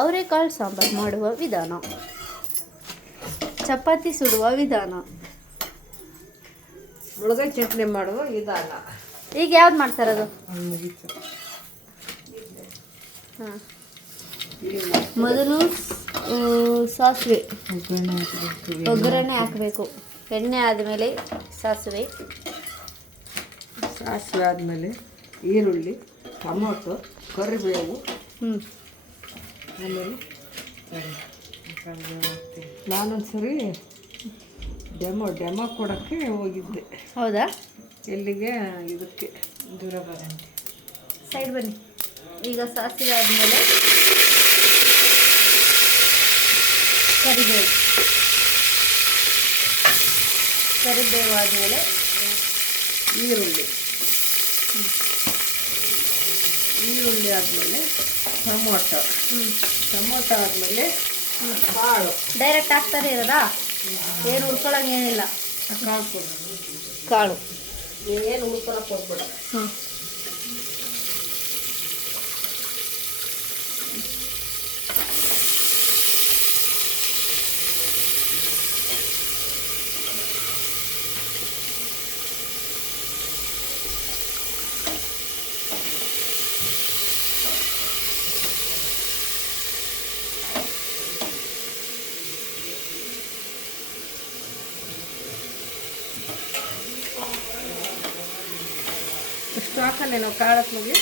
ಅವರೆಕಾಳು ಸಾಂಬಾರು ಮಾಡುವ ವಿಧಾನ, ಚಪಾತಿ ಸುಡುವ ವಿಧಾನ, ಮುಳುಗಾಯಿ ಚಟ್ನಿ ಮಾಡುವ ವಿಧಾನ. ಈಗ ಯಾವ್ದು ಮಾಡ್ತಾರದು? ಹಾಂ, ಮೊದಲು ಸಾಸಿವೆ ಒಗ್ಗರಣೆ ಹಾಕಬೇಕು. ಎಣ್ಣೆ ಆದಮೇಲೆ ಸಾಸಿವೆ ಆದಮೇಲೆ ಈರುಳ್ಳಿ, ಟೊಮೊಟೊ, ಕರಿಬೇವು. ಆಮೇಲೆ ನಾನೊಂದ್ಸರಿ ಡೆಮೋ ಕೊಡೋಕ್ಕೆ ಹೋಗಿದ್ದೆ. ಹೌದಾ? ಎಲ್ಲಿಗೆ? ಇದಕ್ಕೆ ದೂರ ಬರಂತೆ. ಸೈಡ್ ಬನ್ನಿ. ಈಗ ಸಾಸಿವೆ ಆದಮೇಲೆ ಕರಿಬೇವು ಆದಮೇಲೆ ಈರುಳ್ಳಿ ಆದಮೇಲೆ ಟೊಮೊಟೊ ಆದಮೇಲೆ ಕಾಳು. ಡೈರೆಕ್ಟ್ ಹಾಕ್ತಾನೆ ಇರೋದಾ? ಏನು ಹುರ್ಕೊಳ್ಳೋಂಗೇನಿಲ್ಲ. ಕಾಳು ಏನು ಹುರ್ಕೊಳಕ್ಕೆ ಹೋಗ್ಬೇಡ. ಇಷ್ಟು ಹಾಕಲ್ಲ ನಾವು ಕಾಳತ್ಮಗೆ.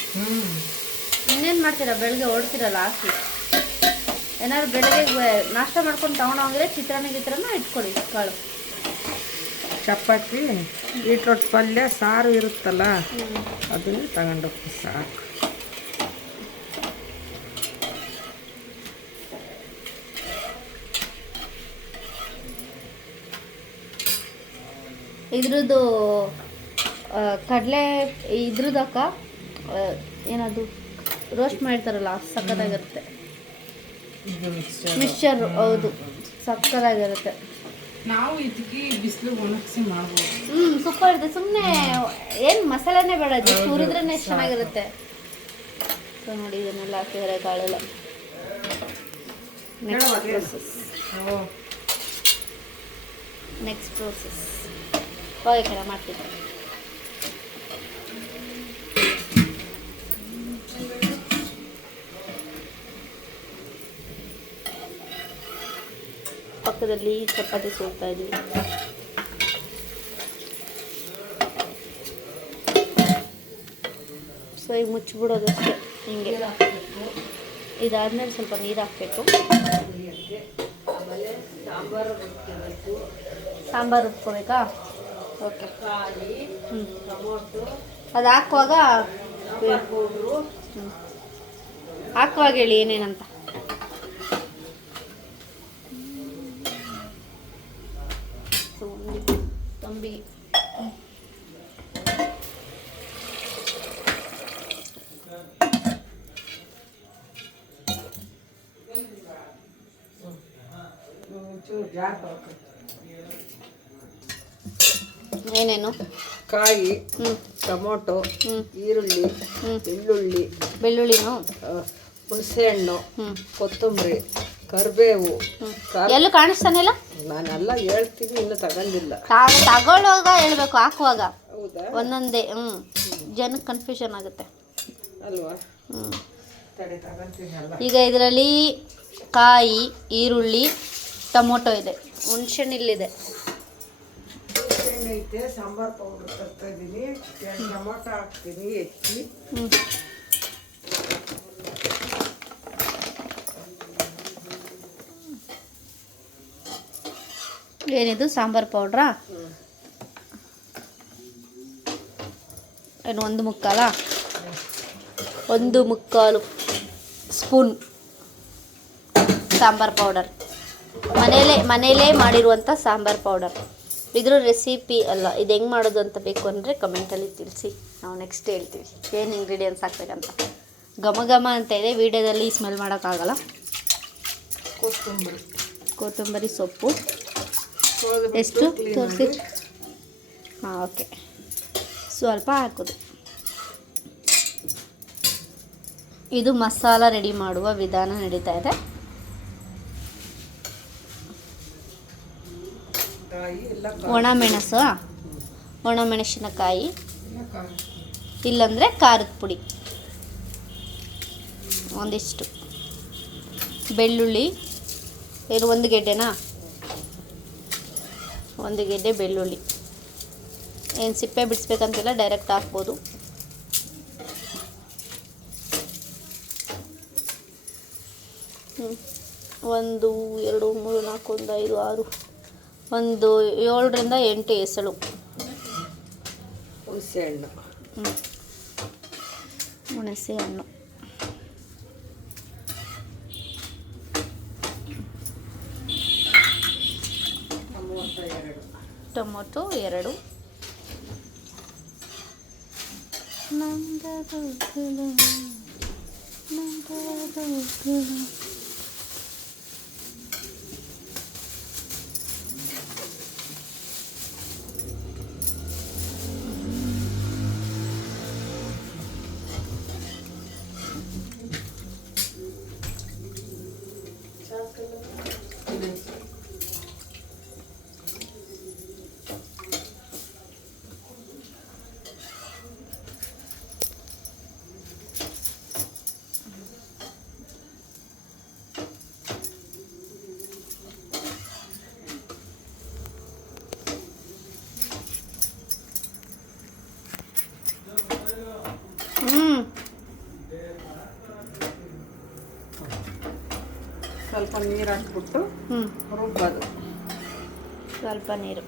ಇನ್ನೇನು ಮಾಡ್ತೀರಾ? ಬೆಳಗ್ಗೆ ಓಡ್ತೀರಲ್ಲ ಹಾಕಿ. ಏನಾದ್ರು ಬೆಳಗ್ಗೆ ನಾಷ್ಟ ಮಾಡ್ಕೊಂಡು ತಗೊಂಡೋಗಿದ್ರೆ ಚಿತ್ರಾನ್ನ ಇಟ್ಕೊಳ್ಳಿ. ಕಾಳು, ಚಪಾತಿ, ಬೀಟ್ರೋಟ್ ಪಲ್ಯ, ಸಾರು ಇರುತ್ತಲ್ಲ ಅದನ್ನು ತಗೊಂಡೋಗಿ ಸಾಕು. ಇದ್ರದ್ದು ಕಡಲೆ ಇದ್ರದಕ್ಕ ಏನದು ರೋಸ್ಟ್ ಮಾಡಿರ್ತಾರಲ್ಲ ಸಕ್ಕತ್ತಾಗಿರುತ್ತೆ. ಮಿಕ್ಸ್ಚರ್, ಹೌದು, ಸಕ್ಕತ್ತಾಗಿರುತ್ತೆ. ನಾವು ಇದಕ್ಕೆ ಬಿಸಿಲು ಒಣಗಿಸಿ ಮಾಡ್ಬೋದು. ಸೂಪರ್ ಇರುತ್ತೆ. ಸುಮ್ಮನೆ ಏನು ಮಸಾಲೆನೇ ಬೇಡ, ಜಸ್ಟ್ ಹುರಿದ್ರೇ ಎಷ್ಟು ಚೆನ್ನಾಗಿರುತ್ತೆ. ಸೊ ನೋಡಿ, ಇದನ್ನೆಲ್ಲ ಹಾಕಿದರೆ ಕಾಳೆಲ್ಲ. ನೆಕ್ಸ್ಟ್ ಪ್ರೋಸೆಸ್ ಹೋಗಿ ಕೆಲ ಮಾಡ್ತಿದ್ದೆ. ಪಕ್ಕದಲ್ಲಿ ಚಪಾತಿ ಸುಡ್ತಾ ಇದ್ವಿ. ಸೊ ಈಗ ಮುಚ್ಚಿಬಿಡೋದಷ್ಟೇ ಹಿಂಗೆ. ಇದಾದ್ಮೇಲೆ ಸ್ವಲ್ಪ ನೀರು ಹಾಕಬೇಕು. ಸಾಂಬಾರು ರುಬ್ಕೋಬೇಕಾ? ಓಕೆ. ಅದು ಹಾಕುವಾಗ ಹೇಳಿ ಏನೇನಂತ. ತಂಬಿ ಏನೇನು? ಕಾಯಿ, ಟೊಮೊಟೊ, ಈರುಳ್ಳಿ, ಬೆಳ್ಳುಳ್ಳಿನೂ, ಹುಣಸೆಹಣ್ಣು, ಕೊತ್ತಂಬರಿ, ಕರಿಬೇವು. ಎಲ್ಲೂ ಕಾಣಿಸ್ತಾನಿಲ್ಲ. ನಾನೆಲ್ಲ ಹೇಳ್ತೀನಿ, ಇನ್ನೂ ತಗೊಂಡಿಲ್ಲ. ತಗೊಳ್ಳುವಾಗ ಹೇಳ್ಬೇಕು, ಹಾಕುವಾಗ. ಹೌದಾ? ಒಂದೊಂದೇ. ಜನಕ್ಕೆ ಕನ್ಫ್ಯೂಷನ್ ಆಗುತ್ತೆ ಅಲ್ವಾ? ಈಗ ಇದರಲ್ಲಿ ಕಾಯಿ, ಈರುಳ್ಳಿ, ಟೊಮೊಟೊ ಇದೆ, ಹುಣಸೆಹಣ್ಣಿಲ್ಲಿದೆ. ಐತೆ, ಸಾಂಬಾರು ಪೌಡರ್ ತರ್ತಾ ಇದ್ದೀನಿ. ಟೊಮೊಟೊ ಹಾಕ್ತೀನಿ ಹೆಚ್ಚಿ. ಏನಿದು ಸಾಂಬಾರು ಪೌಡ್ರಾ? ಏನು ಒಂದು ಮುಕ್ಕಾಲು ಸ್ಪೂನ್ ಸಾಂಬಾರು ಪೌಡರ್. ಮನೇಲೇ ಮಾಡಿರುವಂಥ ಸಾಂಬಾರು ಪೌಡರ್. ಇದ್ರ ರೆಸಿಪಿ ಅಲ್ಲ, ಇದು ಹೆಂಗೆ ಮಾಡೋದು ಅಂತ ಬೇಕು ಅಂದರೆ ಕಮೆಂಟಲ್ಲಿ ತಿಳಿಸಿ, ನಾವು ನೆಕ್ಸ್ಟ್ ಹೇಳ್ತೀವಿ ಏನು ಇಂಗ್ರೀಡಿಯೆಂಟ್ಸ್ ಹಾಕ್ಬೇಕಂತ. ಘಮ ಅಂತ ಇದೆ, ವೀಡಿಯೋದಲ್ಲಿ ಸ್ಮೆಲ್ ಮಾಡೋಕ್ಕಾಗಲ್ಲ. ಕೊತ್ತಂಬರಿ ಸೊಪ್ಪು ಎಷ್ಟು ತೋರಿಸಿ? ಹಾಂ, ಓಕೆ. ಸ್ವಲ್ಪ ಹಾಕೋದು. ಇದು ಮಸಾಲ ರೆಡಿ ಮಾಡುವ ವಿಧಾನ ನಡೀತಾ ಇದೆ. ಒಣಮೆಣಸು, ಒಣಮೆಣಸಿನಕಾಯಿ, ಇಲ್ಲಾಂದರೆ ಖಾರದ ಪುಡಿ ಒಂದಿಷ್ಟು, ಬೆಳ್ಳುಳ್ಳಿ, ಏನು ಒಂದು ಗೆಡ್ಡೆನಾ, ಒಂದು ಗೆಡ್ಡೆ ಬೆಳ್ಳುಳ್ಳಿ. ಏನು ಸಿಪ್ಪೆ ಬಿಡಿಸ್ಬೇಕಂತಿಲ್ಲ, ಡೈರೆಕ್ಟ್ ಹಾಕ್ಬೋದು. ಒಂದು 2 3 4 1 5 6 ಒಂದು 7ರಿಂದ 8 ಎಸಳು ಹುಣಸೆ ಹಣ್ಣು. ಹುಣಸೆ ಹಣ್ಣು, ಟೊಮೊಟೊ 2, ಸ್ವಲ್ಪ ನೀರು ಹಾಕ್ಬಿಟ್ಟು ರುಬ್ಬೋದು. ಸ್ವಲ್ಪ ನೀರು.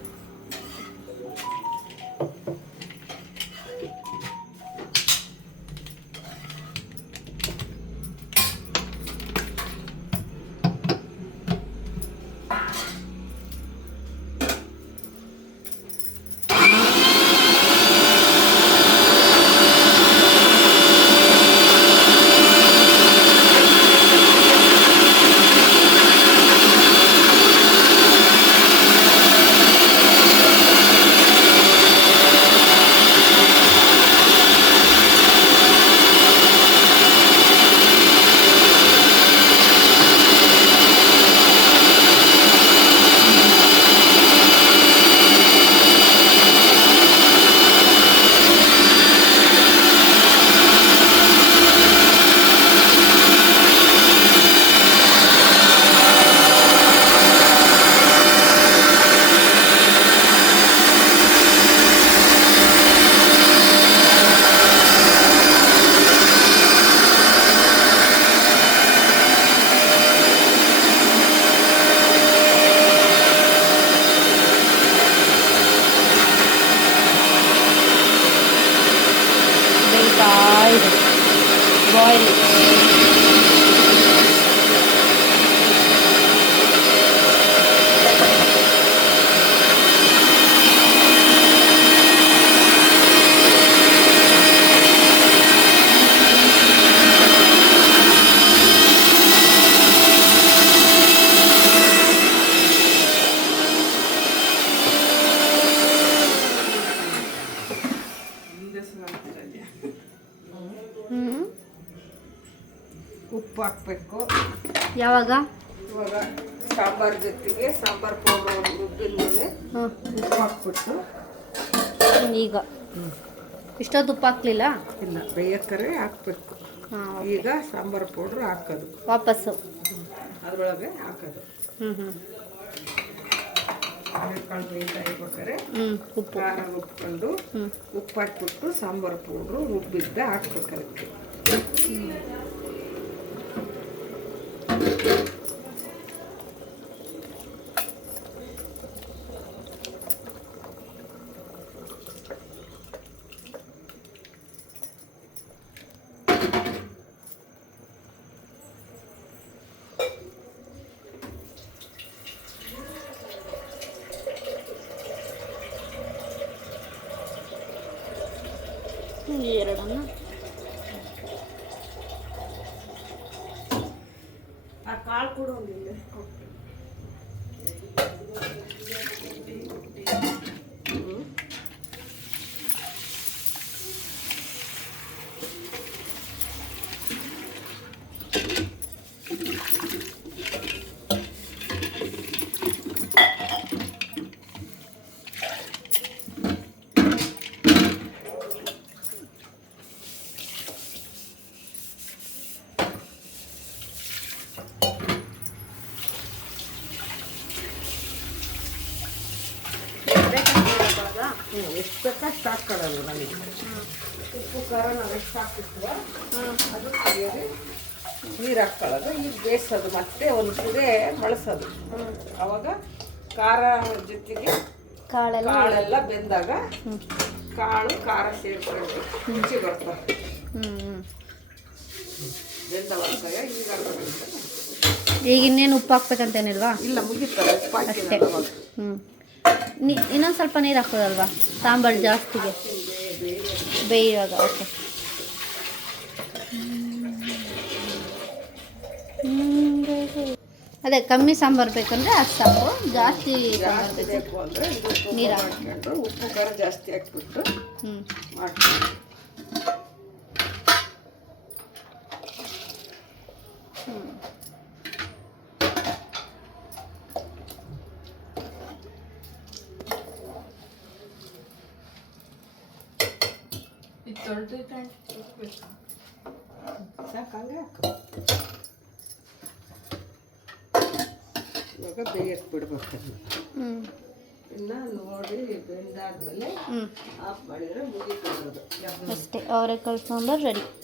ಬಾಯ್ಲ್ ಉಪ್ಪು ಹಾಕ್ಬೇಕು. ಯಾವಾಗ? ಇವಾಗ ಸಾಂಬಾರ್ ಜೊತೆಗೆ ಸಾಂಬಾರ್ ಪೌಡರ್ ರುಬ್ಬಿದ ಮೇಲೆ ಉಪ್ಪು ಹಾಕ್ಬಿಟ್ಟು ಈಗ ಇಷ್ಟೊತ್ತು ಉಪ್ಪು ಹಾಕ್ಲಿಲ್ಲ? ಇಲ್ಲ, ಬೇಯಕ್ರೆ ಹಾಕ್ಬೇಕು. ಈಗ ಸಾಂಬಾರ್ ಪೌಡ್ರ್ ಹಾಕೋದು ವಾಪಸ್ಸು ಅದರೊಳಗೆ ಹಾಕೋದು. ಕಾಳು ಬೇಯ್ತಾ ಇರ್ಬೇಕಾದ್ರೆ ಉಪ್ಪು ಖಾರ ರುಬ್ಕೊಂಡು ಉಪ್ಪು ಹಾಕ್ಬಿಟ್ಟು ಸಾಂಬಾರ್ ಪೌಡ್ರು ರುಬ್ಬಿದ್ದ ಹಾಕ್ಬೇಕು ಅದಕ್ಕೆ. ಎರಡನ್ನ ಆ ಕಾಳು ಕೂಡ ಒಂದಿಲ್ಲ. ಎಷ್ಟು ಬೇಕಷ್ಟು ಹಾಕ್ಕೊಳ್ಳೋದು ನನಗೆ. ಉಪ್ಪು ಖಾರ ನಾವು ಎಷ್ಟು ಹಾಕಿರ್ತೀವ ಅದು ಸರಿಯಾಗಿ ನೀರು ಹಾಕ್ಕೊಳ್ಳೋದು. ಈಗ ಬೇಯಿಸೋದು ಮತ್ತೆ ಒಂದು ಕುದೇ ಬಳಸೋದು. ಅವಾಗ ಖಾರ ಜೊತೆಗೆ ಕಾಳೆಲ್ಲ ಬೆಂದಾಗ ಕಾಳು ಖಾರ ಸೇರ್ಕೊಂಡು ರುಚಿ ಬರ್ತದೆ. ಬೆಂದವಾಗ ಈಗ ಈಗ ಇನ್ನೇನು ಉಪ್ಪು ಹಾಕ್ಬೇಕಂತೇನಿಲ್ವಾ? ಇಲ್ಲ, ಮುಗಿತಾರೆ ಉಪ್ಪು ಹಾಕಿಲ್ಲ ಅವಾಗ. ಇನ್ನೊಂದು ಸ್ವಲ್ಪ ನೀರು ಹಾಕೋದಲ್ವಾ ಸಾಂಬಾರು ಜಾಸ್ತಿಗೆ ಬೇಯುವಾಗ? ಓಕೆ. ಅದೇ ಕಮ್ಮಿ ಸಾಂಬಾರು ಬೇಕಂದ್ರೆ ಅಷ್ಟು ಸಾಕು, ಜಾಸ್ತಿ ಸಾಂಬಾರು ಬೇಕು ಅಂದರೆ ನೀರು ಹಾಕ್ಕೊಂಡು ಉಪ್ಪು ಖಾರ ಜಾಸ್ತಿ ಹಾಕ್ಬಿಟ್ಟು ಹ್ಞೂ ಮಾಡ್ತೀವಿ. ಸಾಕಂಗೆ ಹಾಕು. ಇವಾಗ ಬೇಯಕ್ಕೆ ಬಿಡ್ಬೇಕು. ಇನ್ನು ನೋಡಿ ಬೆಂದಾದ್ಮೇಲೆ ಆಫ್ ಮಾಡಿದರೆ ಮುಗಿತದೆ. ಅಷ್ಟೇ, ಅವರೆಕಾಳು ಸಾಂಬಾರು ರೆಡಿ.